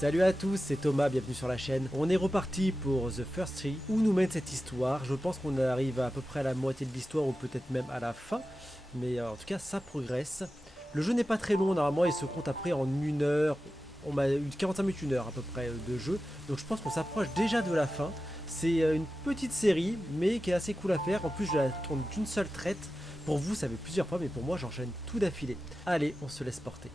Salut à tous, c'est Thomas, bienvenue sur la chaîne. On est reparti pour The First Tree. Où nous mène cette histoire? Je pense qu'on arrive à peu près à la moitié de l'histoire ou peut-être même à la fin. Mais en tout cas, ça progresse. Le jeu n'est pas très long, normalement il se compte après en une heure. On m'a eu 45 minutes, une heure à peu près de jeu. Donc je pense qu'on s'approche déjà de la fin. C'est une petite série, mais qui est assez cool à faire. En plus, je la tourne d'une seule traite. Pour vous, ça fait plusieurs fois, mais pour moi, j'enchaîne tout d'affilée. Allez, on se laisse porter.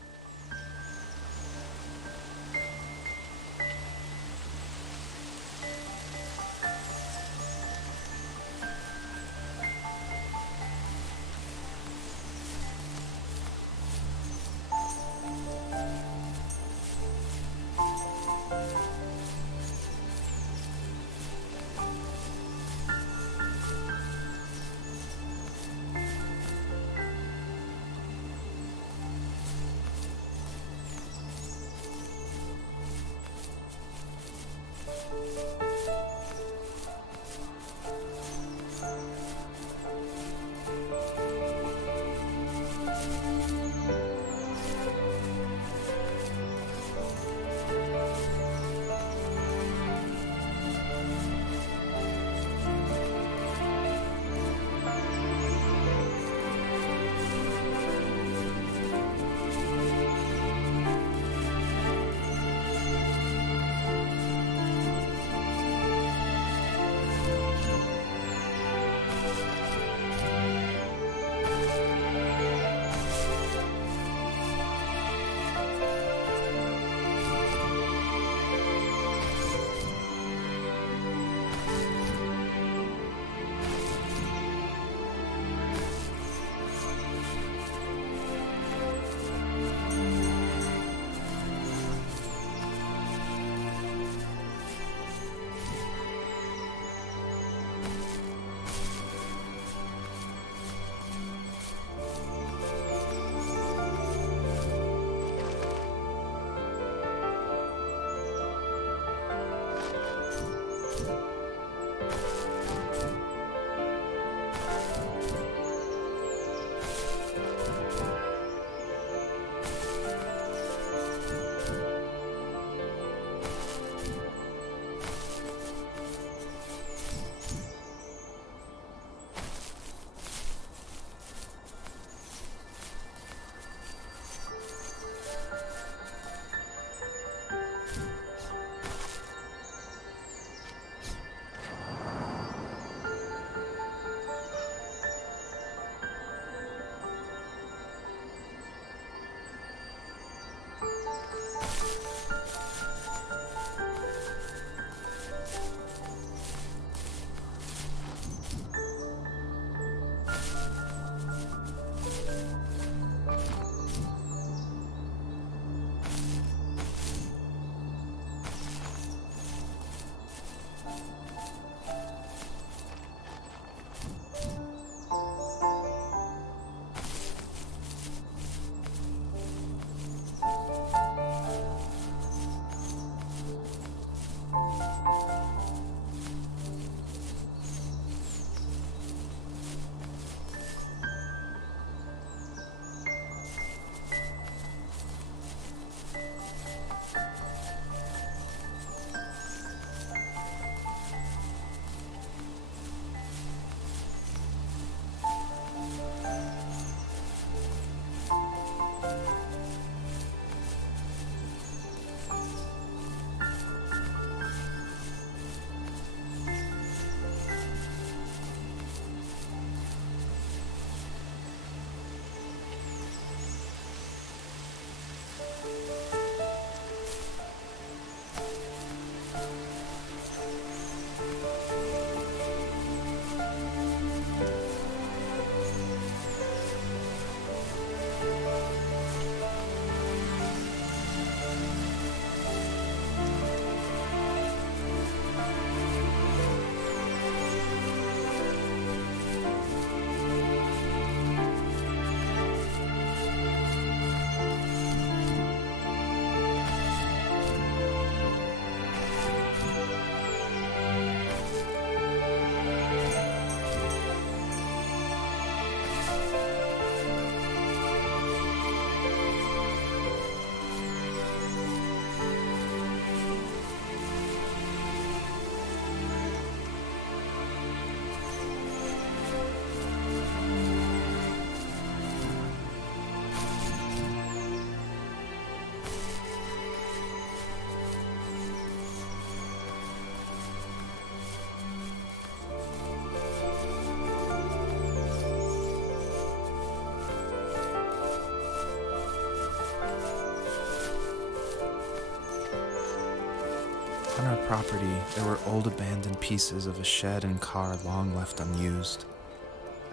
On our property, there were old abandoned pieces of a shed and car long left unused.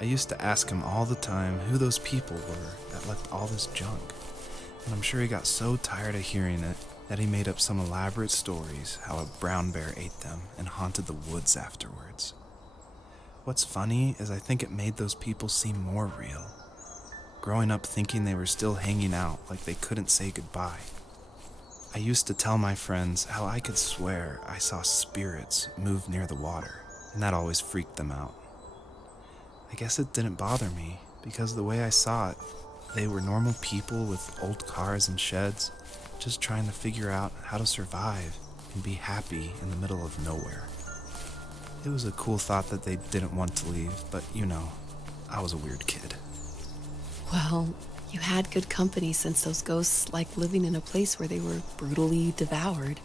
I used to ask him all the time who those people were that left all this junk, and I'm sure he got so tired of hearing it that he made up some elaborate stories how a brown bear ate them and haunted the woods afterwards. What's funny is I think it made those people seem more real, growing up thinking they were still hanging out like they couldn't say goodbye. I used to tell my friends how I could swear I saw spirits move near the water, and that always freaked them out. I guess it didn't bother me, because the way I saw it, they were normal people with old cars and sheds, just trying to figure out how to survive and be happy in the middle of nowhere. It was a cool thought that they didn't want to leave, but I was a weird kid. Well, you had good company since those ghosts liked living in a place where they were brutally devoured.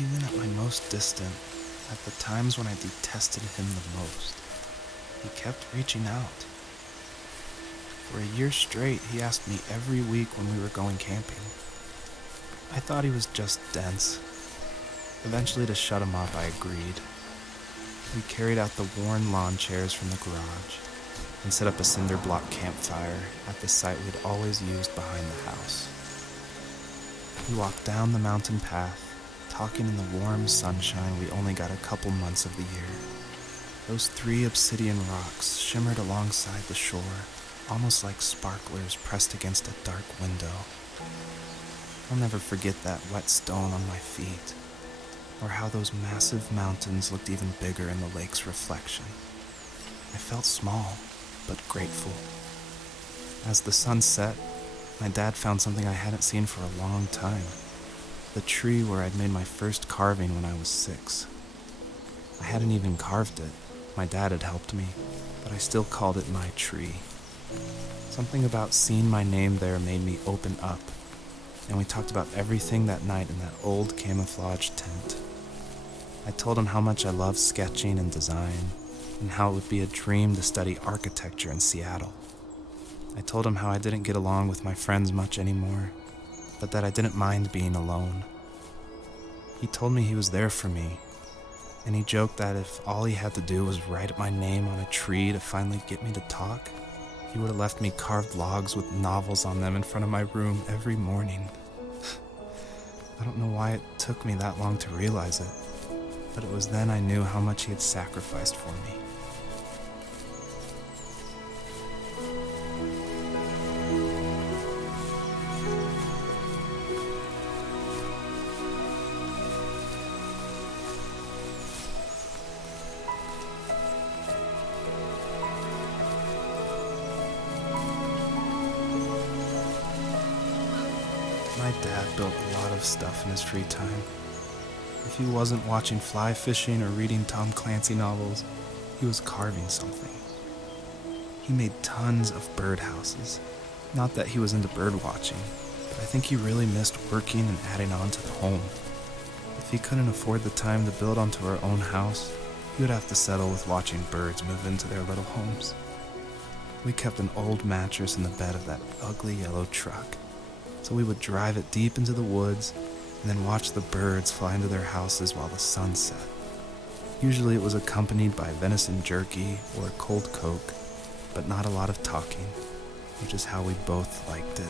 Even at my most distant, at the times when I detested him the most, he kept reaching out. For a year straight, he asked me every week when we were going camping. I thought he was just dense. Eventually, to shut him up, I agreed. We carried out the worn lawn chairs from the garage and set up a cinder block campfire at the site we'd always used behind the house. We walked down the mountain path, talking in the warm sunshine we only got a couple months of the year. Those 3 obsidian rocks shimmered alongside the shore, almost like sparklers pressed against a dark window. I'll never forget that wet stone on my feet, or how those massive mountains looked even bigger in the lake's reflection. I felt small, but grateful. As the sun set, my dad found something I hadn't seen for a long time. The tree where I'd made my first carving when I was 6. I hadn't even carved it. My dad had helped me, but I still called it my tree. Something about seeing my name there made me open up, and we talked about everything that night in that old camouflage tent. I told him how much I loved sketching and design, and how it would be a dream to study architecture in Seattle. I told him how I didn't get along with my friends much anymore, but that I didn't mind being alone. He told me he was there for me, and he joked that if all he had to do was write my name on a tree to finally get me to talk, he would have left me carved logs with novels on them in front of my room every morning. I don't know why it took me that long to realize it, but it was then I knew how much he had sacrificed for me. My dad built a lot of stuff in his free time. If he wasn't watching fly fishing or reading Tom Clancy novels, he was carving something. He made tons of birdhouses. Not that he was into bird watching, but I think he really missed working and adding on to the home. If he couldn't afford the time to build onto our own house, he would have to settle with watching birds move into their little homes. We kept an old mattress in the bed of that ugly yellow truck, so we would drive it deep into the woods and then watch the birds fly into their houses while the sun set. Usually it was accompanied by venison jerky or cold Coke, but not a lot of talking, which is how we both liked it.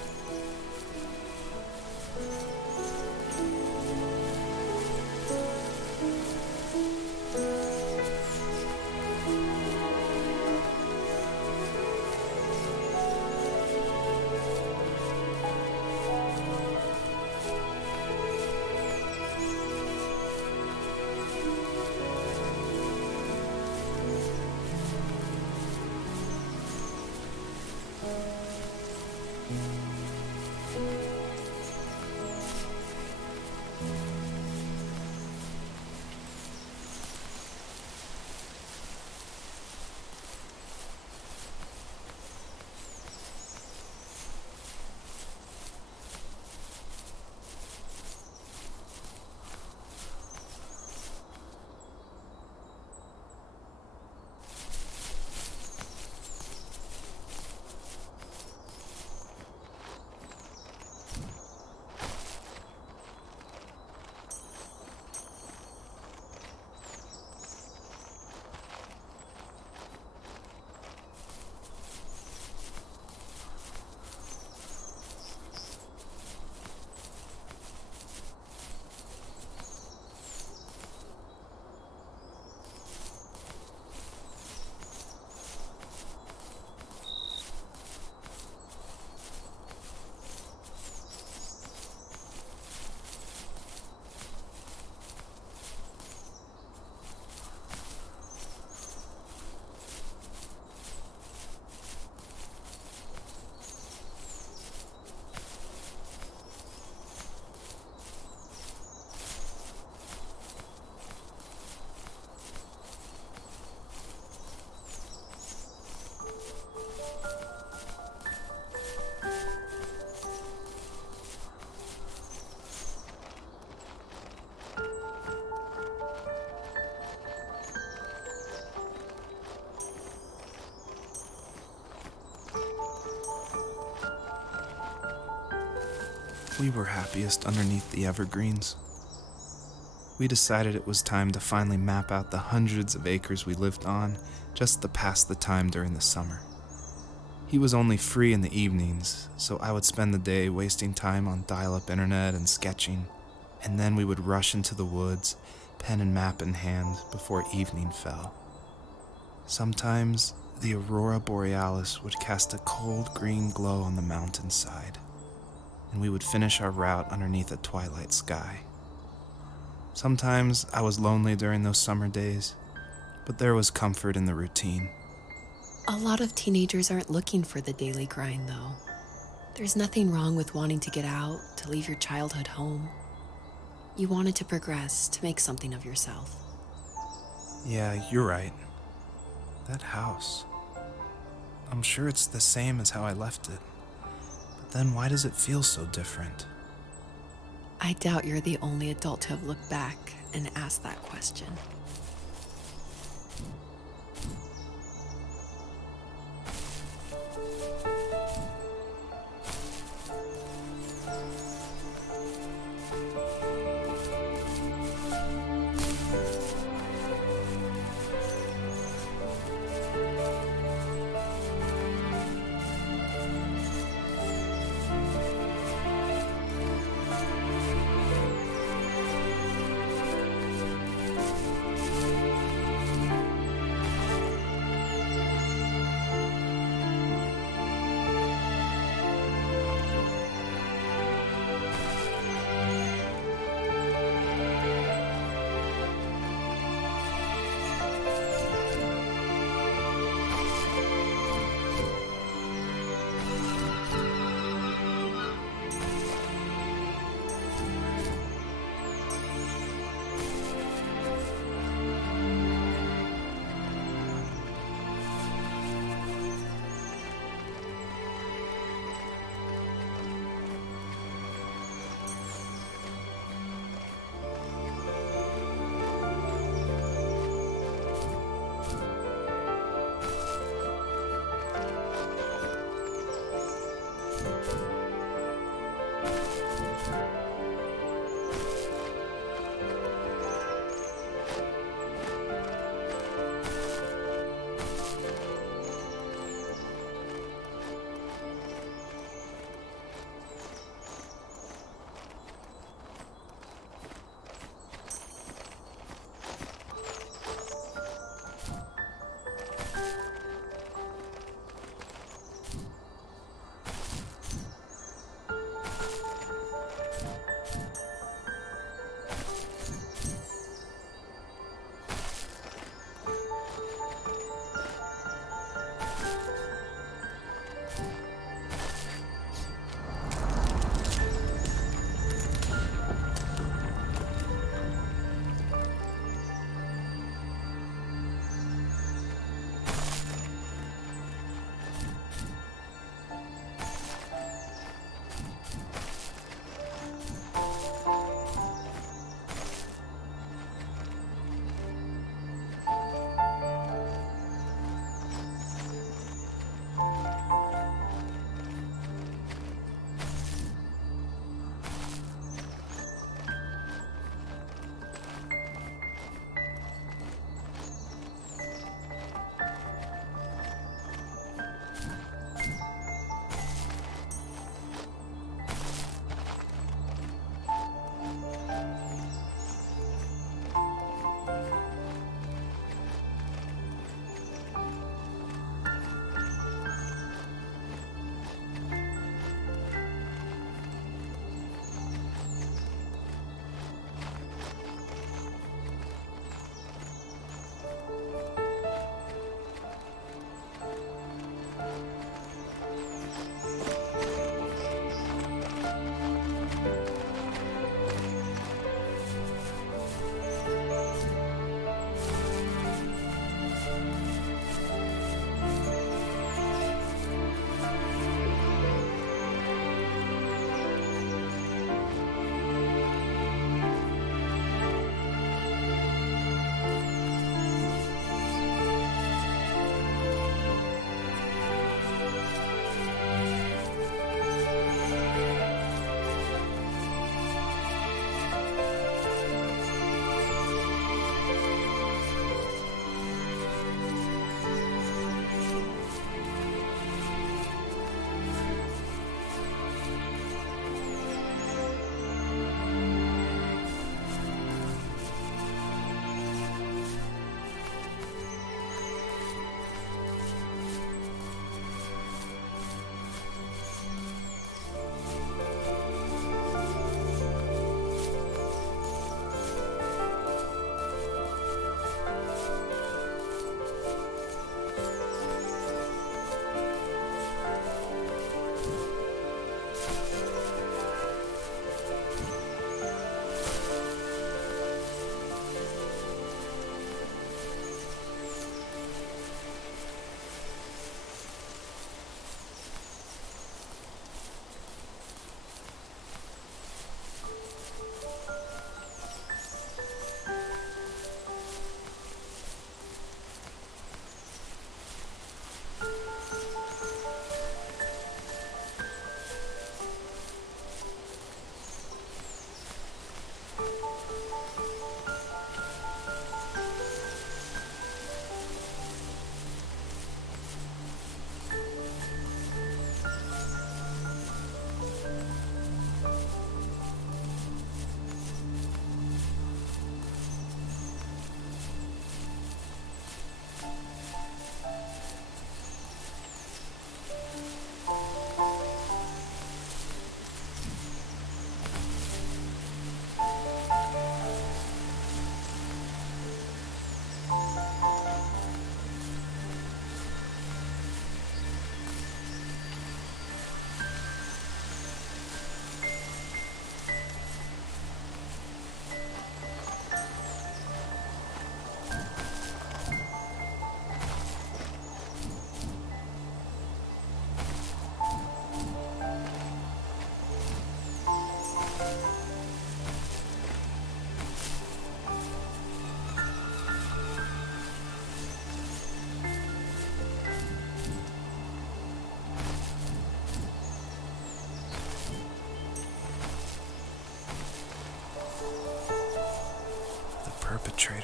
We were happiest underneath the evergreens. We decided it was time to finally map out the hundreds of acres we lived on just to pass the time during the summer. He was only free in the evenings, so I would spend the day wasting time on dial-up internet and sketching, and then we would rush into the woods, pen and map in hand, before evening fell. Sometimes the aurora borealis would cast a cold green glow on the mountainside, and we would finish our route underneath a twilight sky. Sometimes I was lonely during those summer days, but there was comfort in the routine. A lot of teenagers aren't looking for the daily grind, though. There's nothing wrong with wanting to get out, to leave your childhood home. You wanted to progress, to make something of yourself. Yeah, you're right. That house. I'm sure it's the same as how I left it. But then why does it feel so different? I doubt you're the only adult to have looked back and asked that question.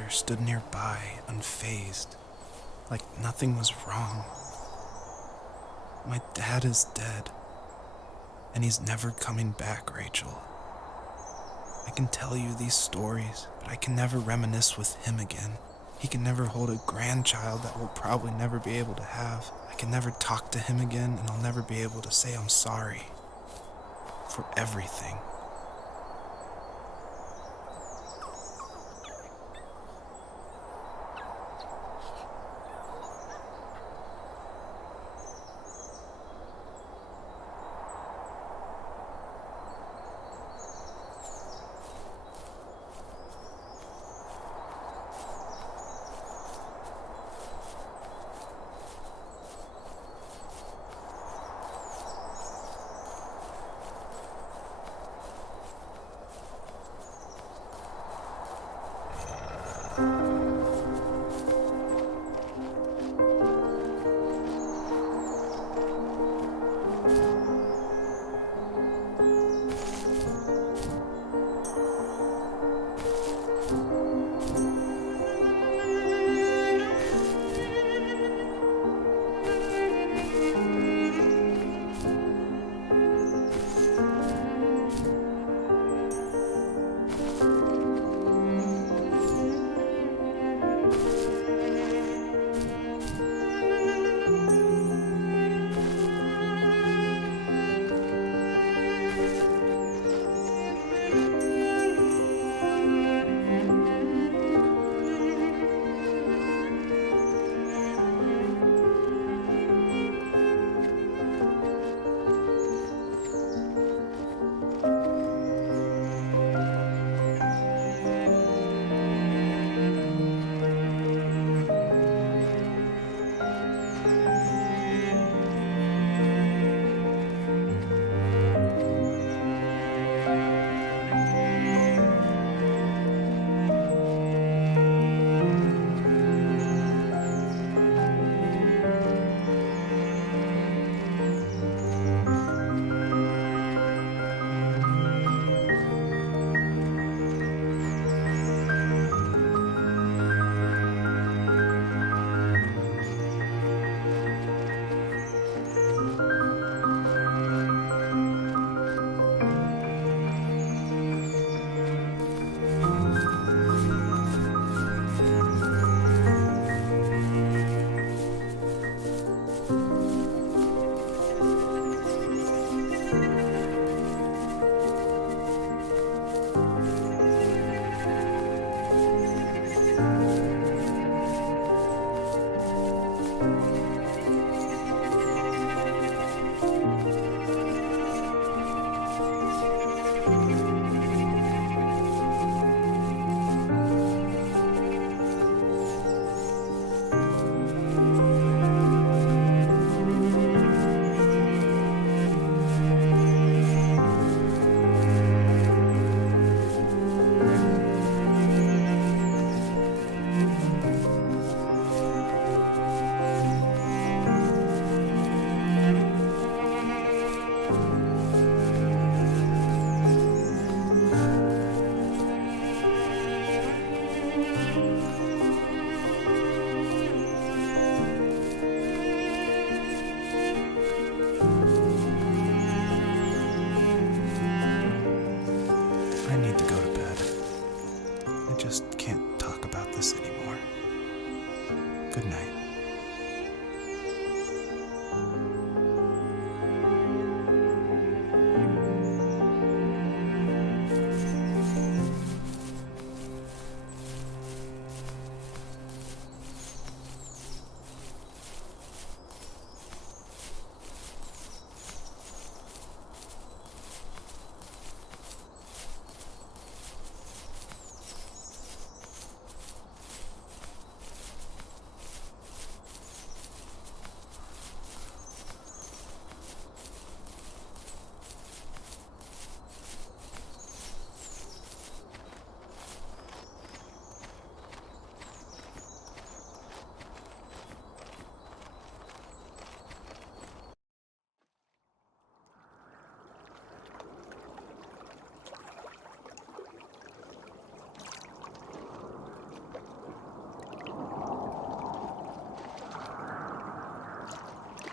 mother stood nearby, unfazed, like nothing was wrong. My dad is dead, and he's never coming back, Rachel. I can tell you these stories, but I can never reminisce with him again. He can never hold a grandchild that we'll probably never be able to have. I can never talk to him again, and I'll never be able to say I'm sorry for everything.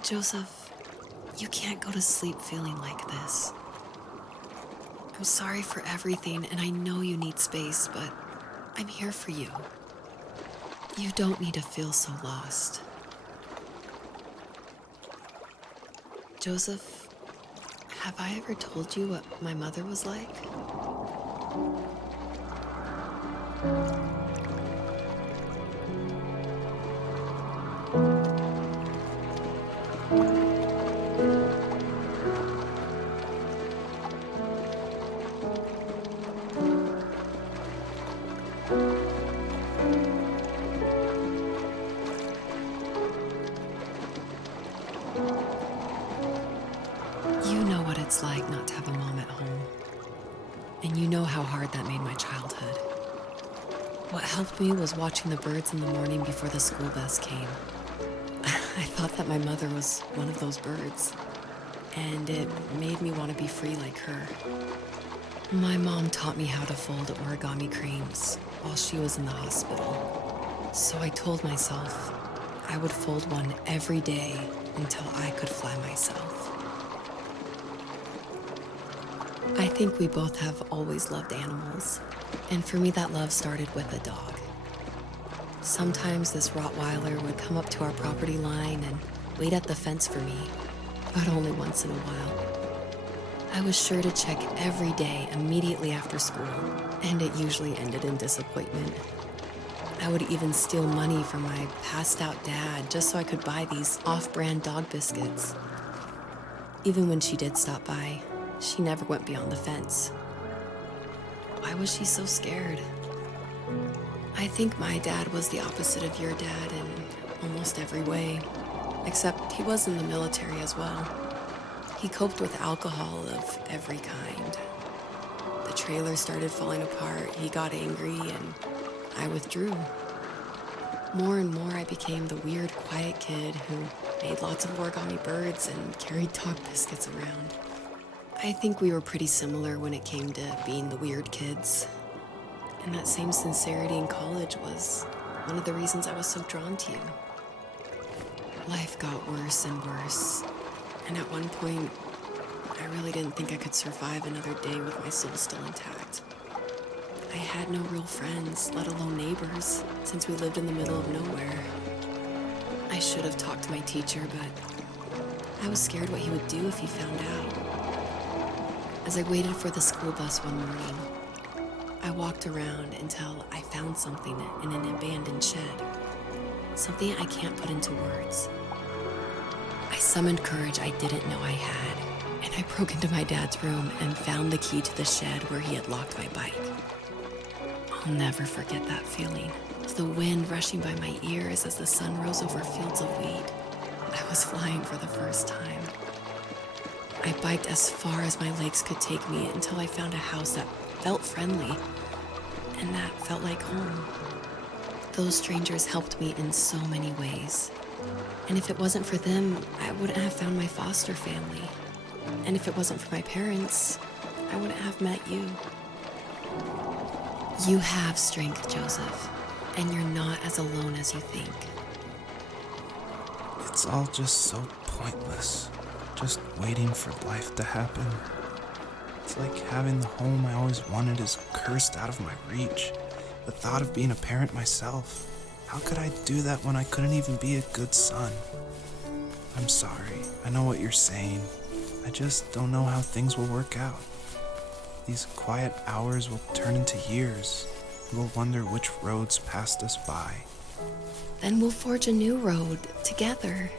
Joseph, you can't go to sleep feeling like this. I'm sorry for everything, and I know you need space, but I'm here for you. You don't need to feel so lost. Joseph, have I ever told you what my mother was like? You know what it's like not to have a mom at home. And you know how hard that made my childhood. What helped me was watching the birds in the morning before the school bus came. I thought that my mother was one of those birds, and it made me want to be free like her. My mom taught me how to fold origami cranes while she was in the hospital. So I told myself I would fold one every day until I could fly myself. I think we both have always loved animals, and for me that love started with a dog. Sometimes this Rottweiler would come up to our property line and wait at the fence for me, but only once in a while. I was sure to check every day immediately after school, and it usually ended in disappointment. I would even steal money from my passed out dad just so I could buy these off-brand dog biscuits. Even when she did stop by, she never went beyond the fence. Why was she so scared? I think my dad was the opposite of your dad in almost every way, except he was in the military as well. He coped with alcohol of every kind. The trailer started falling apart, he got angry, and I withdrew. More and more I became the weird, quiet kid who made lots of origami birds and carried dog biscuits around. I think we were pretty similar when it came to being the weird kids. And that same sincerity in college was one of the reasons I was so drawn to you. Life got worse and worse, and at one point, I really didn't think I could survive another day with my soul still intact. I had no real friends, let alone neighbors, since we lived in the middle of nowhere. I should have talked to my teacher, but I was scared what he would do if he found out. As I waited for the school bus one morning, I walked around until I found something in an abandoned shed. Something I can't put into words. I summoned courage I didn't know I had, and I broke into my dad's room and found the key to the shed where he had locked my bike. I'll never forget that feeling. The wind rushing by my ears as the sun rose over fields of wheat. I was flying for the first time. I biked as far as my legs could take me until I found a house that felt friendly, and that felt like home. Those strangers helped me in so many ways. And if it wasn't for them, I wouldn't have found my foster family. And if it wasn't for my parents, I wouldn't have met you. You have strength, Joseph, and you're not as alone as you think. It's all just so pointless. Just waiting for life to happen. It's like having the home I always wanted is cursed out of my reach. The thought of being a parent myself. How could I do that when I couldn't even be a good son? I'm sorry. I know what you're saying. I just don't know how things will work out. These quiet hours will turn into years. We'll wonder which roads passed us by. Then we'll forge a new road together.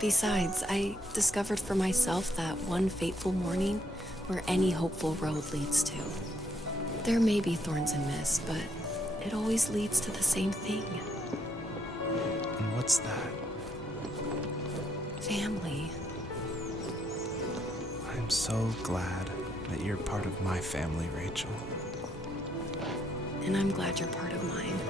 Besides, I discovered for myself that one fateful morning where any hopeful road leads to. There may be thorns and mist, but it always leads to the same thing. And what's that? Family. I'm so glad that you're part of my family, Rachel. And I'm glad you're part of mine.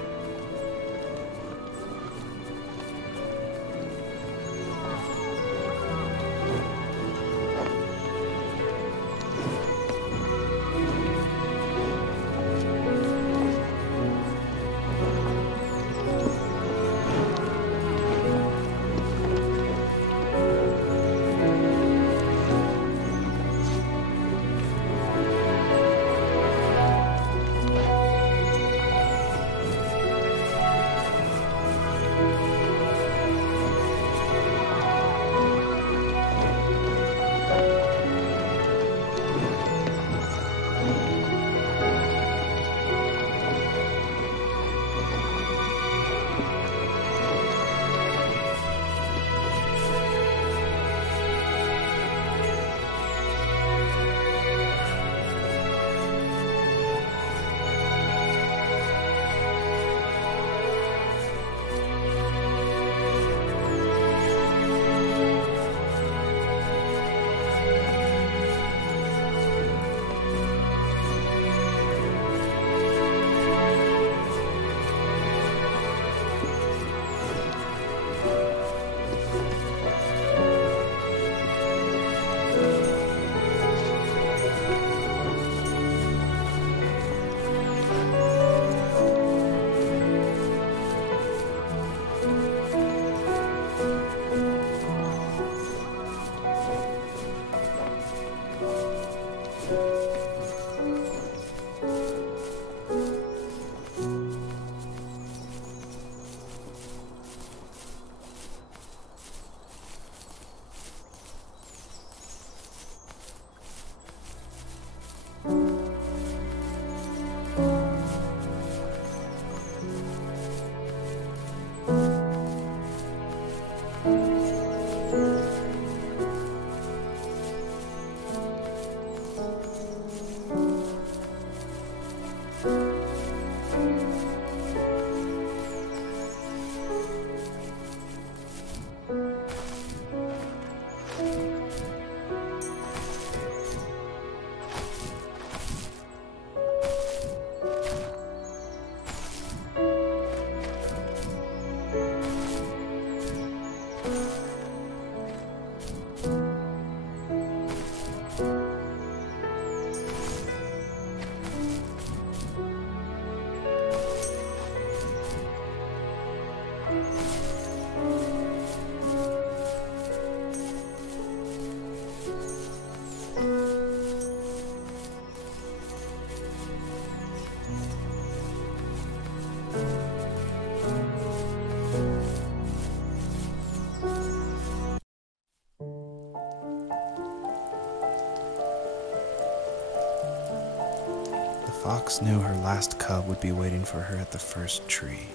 fox knew her last cub would be waiting for her at the first tree.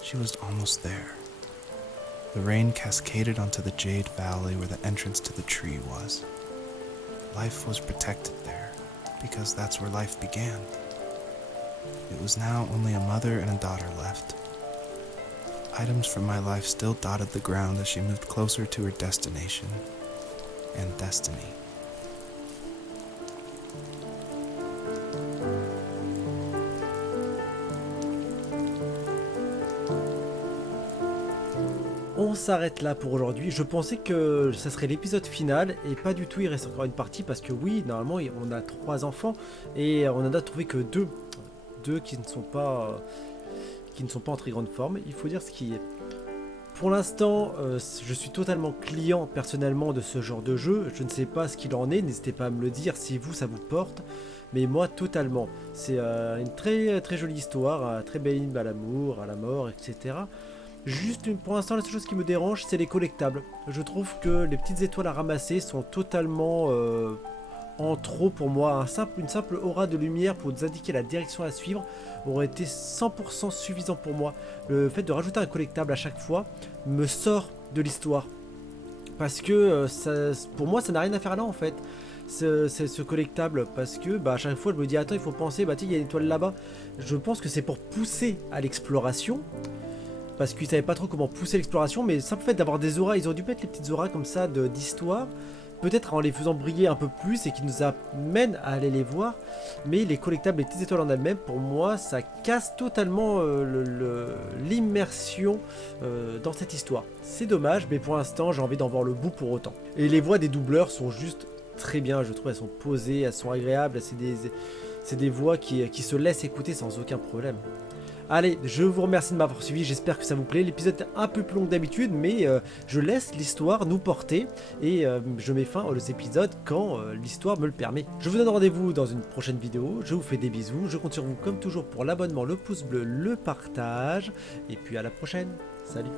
She was almost there. The rain cascaded onto the jade valley where the entrance to the tree was. Life was protected there, because that's where life began. It was now only a mother and a daughter left. Items from my life still dotted the ground as she moved closer to her destination and destiny. On s'arrête là pour aujourd'hui. Je pensais que ça serait l'épisode final et pas du tout, il reste encore une partie parce que oui, normalement on a 3 enfants et on en a trouvé que 2 qui ne sont pas en très grande forme. Il faut dire ce qui est. Pour l'instant, je suis totalement client personnellement de ce genre de jeu. Je ne sais pas ce qu'il en est, n'hésitez pas à me le dire si vous ça vous porte. Mais moi totalement. C'est une très très jolie histoire, très belle hymne à l'amour, à la mort, etc. Juste pour l'instant, la seule chose qui me dérange, c'est les collectables. Je trouve que les petites étoiles à ramasser sont totalement en trop pour moi. Une simple aura de lumière pour nous indiquer la direction à suivre aurait été 100% suffisant pour moi. Le fait de rajouter un collectable à chaque fois me sort de l'histoire. Parce que pour moi, ça n'a rien à faire là en fait. Ce collectable, parce que à chaque fois je me dis attends, il faut penser, tiens, il y a une étoile là-bas. Je pense que c'est pour pousser à l'exploration. Parce qu'ils savaient pas trop comment pousser l'exploration, mais le simple fait d'avoir des auras, ils auraient dû mettre les petites auras comme ça d'histoire, peut-être en les faisant briller un peu plus et qui nous amènent à aller les voir. Mais les collectables, les petites étoiles en elles-mêmes, pour moi, ça casse totalement l'immersion dans cette histoire. C'est dommage, mais pour l'instant, j'ai envie d'en voir le bout pour autant. Et les voix des doubleurs sont juste très bien, je trouve, elles sont posées, elles sont agréables, c'est des voix qui se laissent écouter sans aucun problème. Allez, je vous remercie de m'avoir suivi, j'espère que ça vous plaît. L'épisode est un peu plus long que d'habitude, mais je laisse l'histoire nous porter et je mets fin aux épisodes quand l'histoire me le permet. Je vous donne rendez-vous dans une prochaine vidéo, je vous fais des bisous, je compte sur vous comme toujours pour l'abonnement, le pouce bleu, le partage, et puis à la prochaine, salut.